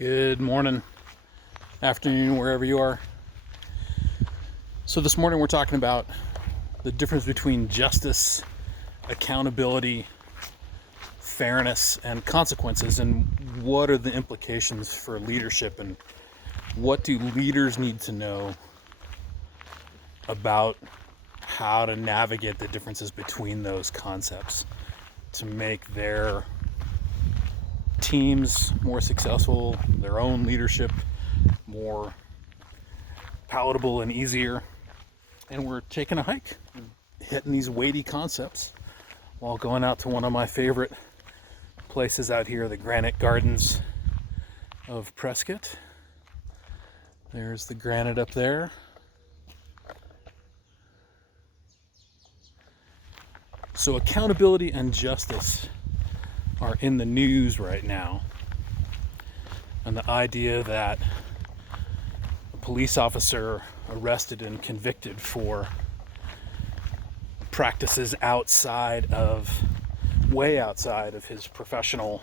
Good morning, afternoon, wherever you are. So this morning we're talking about the difference between justice, accountability, fairness, and consequences, and what are the implications for leadership, and what do leaders need to know about how to navigate the differences between those concepts to make their teams more successful, their own leadership more palatable and easier. And we're taking a hike, hitting these weighty concepts while going out to one of my favorite places out here, the Granite Gardens of Prescott. There's the granite up there. So accountability and justice are in the news right now. And the idea that a police officer arrested and convicted for practices way outside of his professional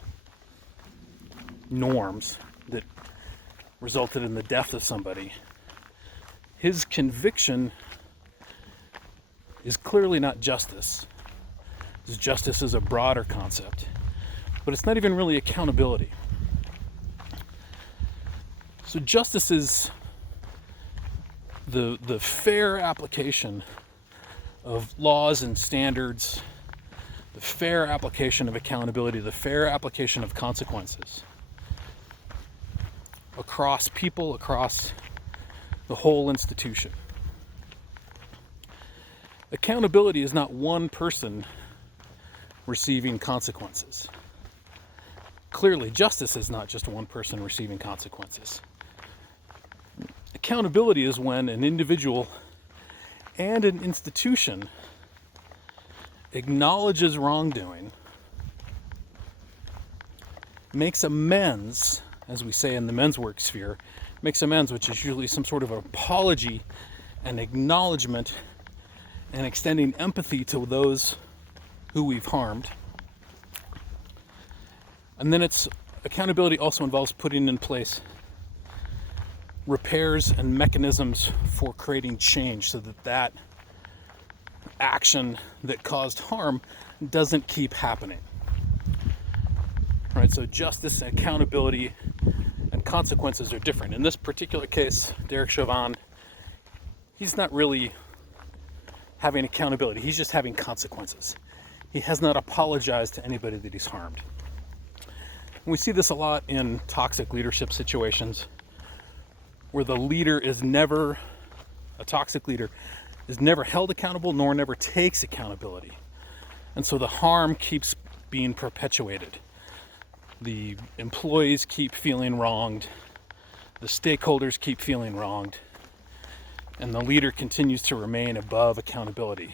norms that resulted in the death of somebody, his conviction is clearly not justice. Justice is a broader concept, but it's not even really accountability. So justice is the fair application of laws and standards, the fair application of accountability, the fair application of consequences across people, across the whole institution. Accountability is not one person receiving consequences. Clearly, justice is not just one person receiving consequences. Accountability is when an individual and an institution acknowledges wrongdoing, makes amends, as we say in the men's work sphere, makes amends, which is usually some sort of apology and acknowledgement and extending empathy to those who we've harmed. And then accountability also involves putting in place repairs and mechanisms for creating change so that action that caused harm doesn't keep happening. Right? So justice, accountability, and consequences are different. In this particular case, Derek Chauvin, he's not really having accountability. He's just having consequences. He has not apologized to anybody that he's harmed. And we see this a lot in toxic leadership situations where the leader is never, a toxic leader, is never held accountable nor never takes accountability. And so the harm keeps being perpetuated. The employees keep feeling wronged. The stakeholders keep feeling wronged. And the leader continues to remain above accountability.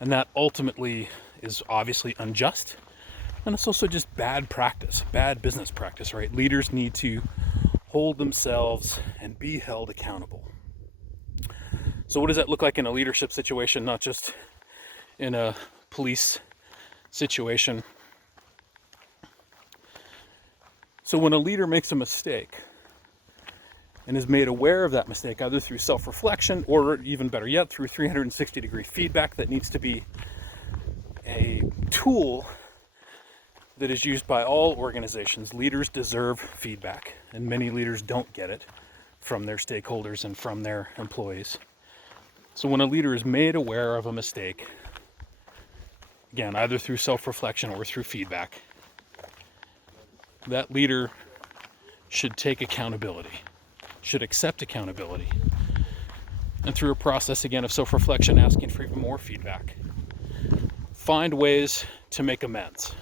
And that ultimately is obviously unjust. And it's also just bad practice, bad business practice, right? Leaders need to hold themselves and be held accountable. So what does that look like in a leadership situation, not just in a police situation? So when a leader makes a mistake and is made aware of that mistake, either through self-reflection or even better yet, through 360-degree feedback, that needs to be a tool that is used by all organizations. Leaders deserve feedback, and many leaders don't get it from their stakeholders and from their employees. So when a leader is made aware of a mistake, again, either through self-reflection or through feedback, that leader should take accountability, should accept accountability, and through a process, again, of self-reflection, asking for even more feedback, find ways to make amends.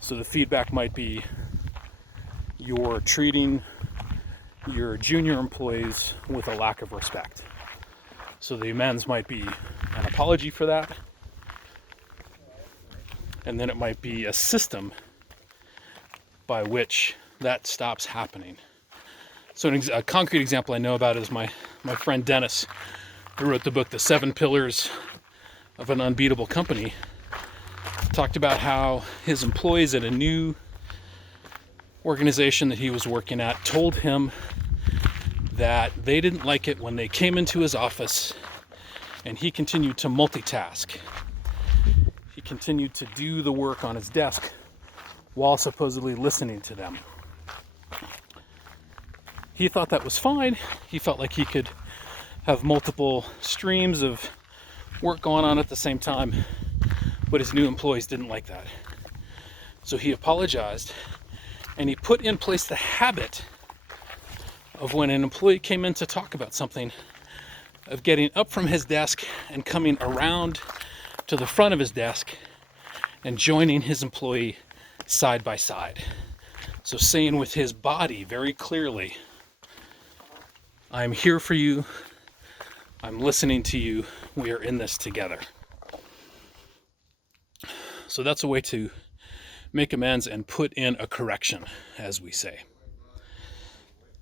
So the feedback might be you're treating your junior employees with a lack of respect. So the amends might be an apology for that. And then it might be a system by which that stops happening. So a concrete example I know about is my friend Dennis, who wrote the book, The 7 Pillars of an Unbeatable Company, talked about how his employees at a new organization that he was working at told him that they didn't like it when they came into his office and he continued to multitask. He continued to do the work on his desk while supposedly listening to them. He thought that was fine. He felt like he could have multiple streams of work going on at the same time, but his new employees didn't like that. So he apologized, and he put in place the habit of when an employee came in to talk about something, of getting up from his desk and coming around to the front of his desk and joining his employee side by side. So saying with his body very clearly, I'm here for you, I'm listening to you, we are in this together. So that's a way to make amends and put in a correction, as we say.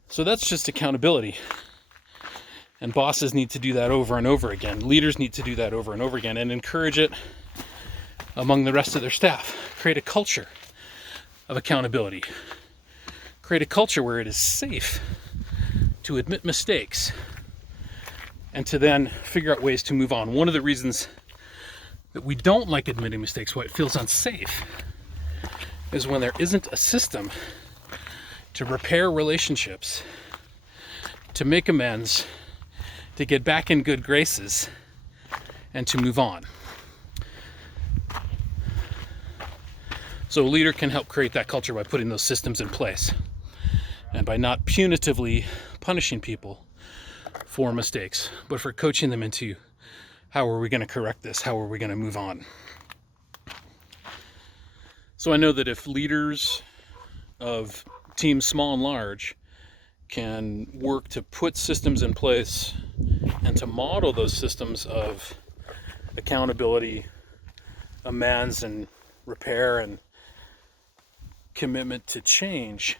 So that's just accountability. And bosses need to do that over and over again. Leaders need to do that over and over again and encourage it among the rest of their staff. Create a culture of accountability. Create a culture where it is safe to admit mistakes and to then figure out ways to move on. One of the reasons that we don't like admitting mistakes, why it feels unsafe, is when there isn't a system to repair relationships, to make amends, to get back in good graces, and to move on. So a leader can help create that culture by putting those systems in place and by not punitively punishing people for mistakes, but for coaching them into how are we going to correct this? How are we going to move on? So I know that if leaders of teams small and large can work to put systems in place and to model those systems of accountability, amends, and repair, and commitment to change,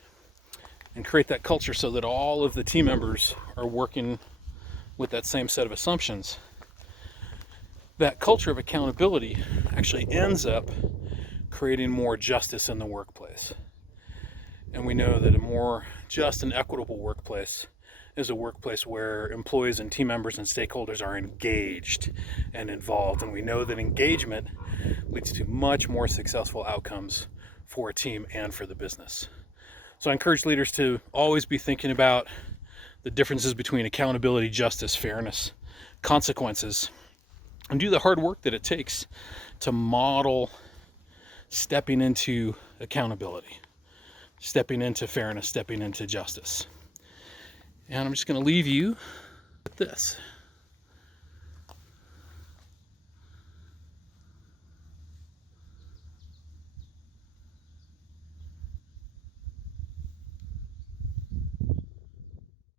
and create that culture so that all of the team members are working with that same set of assumptions, that culture of accountability actually ends up creating more justice in the workplace. And we know that a more just and equitable workplace is a workplace where employees and team members and stakeholders are engaged and involved. And we know that engagement leads to much more successful outcomes for a team and for the business. So I encourage leaders to always be thinking about the differences between accountability, justice, fairness, consequences, and do the hard work that it takes to model stepping into accountability, stepping into fairness, stepping into justice. And I'm just going to leave you with this.